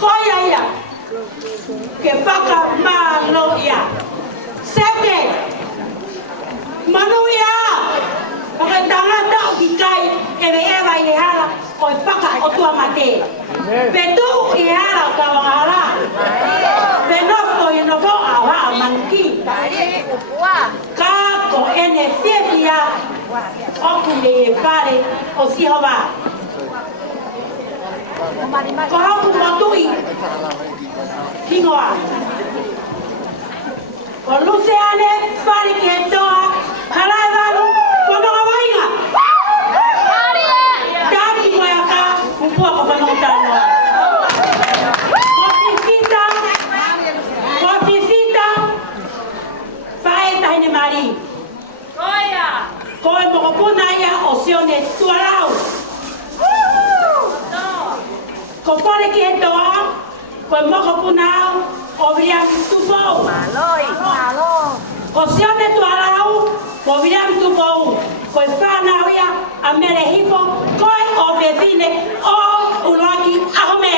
Koia ia. Ke whakamalo ia. Seke. Manu ia. Paka tangata o ki kai. Ewe ewa i hara. Koe whaka o tua mate. Petu i hara o kawangara. Penofo i nofo a waa manki. Ka ko ene fiefia. Oku le pare o sihowa. Ko haku matui kingoa. Ko luseane pare ke toa halai walu whanonga wainga. Taki moia ka kumpua ko whanonga tanoa. Ko pisita whae tahine mari. Koe moko puna ia o sione tuarau. Ko pare ki he toa, koe moko punau o William Tupou. Ko sione tuarau, ko William Tupou. Koe whanau ia a mere hifo, koe o vevine o uloki ahome.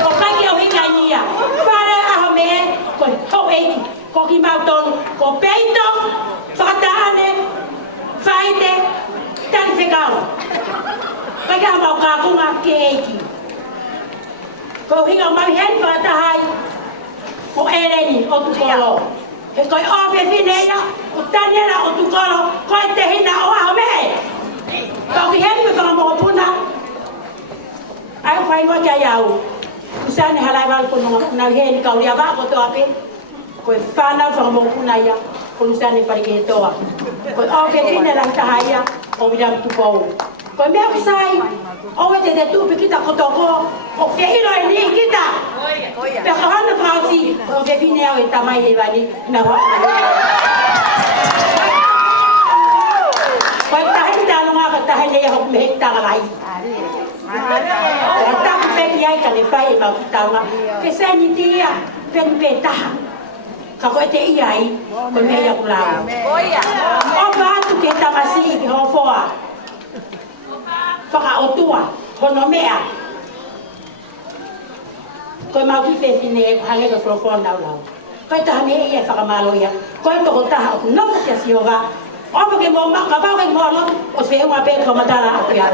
Ko kaki o hinga inia, whare ahome, koe ho eiki, ko ki mautonu, ko peito, whakataane, whaite, tani whekau. Kai ka mau ka kunga ke eiki. Ko hinga mai hen whatahai, ko ereni o tukolo. He koi ofe whineia, o taniera o tukolo, koe te hina o ahome. Kau ki hen me whangamoko puna. Ai whai waki ai au. Kusane halai walu kono na hen kau ria wako to ape. Koe whanau whangamoko puna ia, ko lusane parike toa. Koe ofe whineia tahai o William Tupou. Koe mea kusai, owe te tupi kita kotoko, o whia ilo e ni kita. Pea kahana whausi, o te whine au e tamai e wani, na wa. Koe tahi tano ngā ka tahi lea hoku me hek tāngai. Koe taku peki ai ka le whai e mau ki taunga. Ke sani te ia, peni pe taha. Ka koe te iai, koe mea ia kulau. O whātu ke tamasi ki hofoa. Whaka o tua, hono mea. Koe mau ki whewhine e hange ka whrofo nau lau. Koe taha mea ia whakamalo ia. Koe toko taha o kunofa sia siova. Opa ke mō maka pau ke mō alo, o se unga pēk o matara a kia.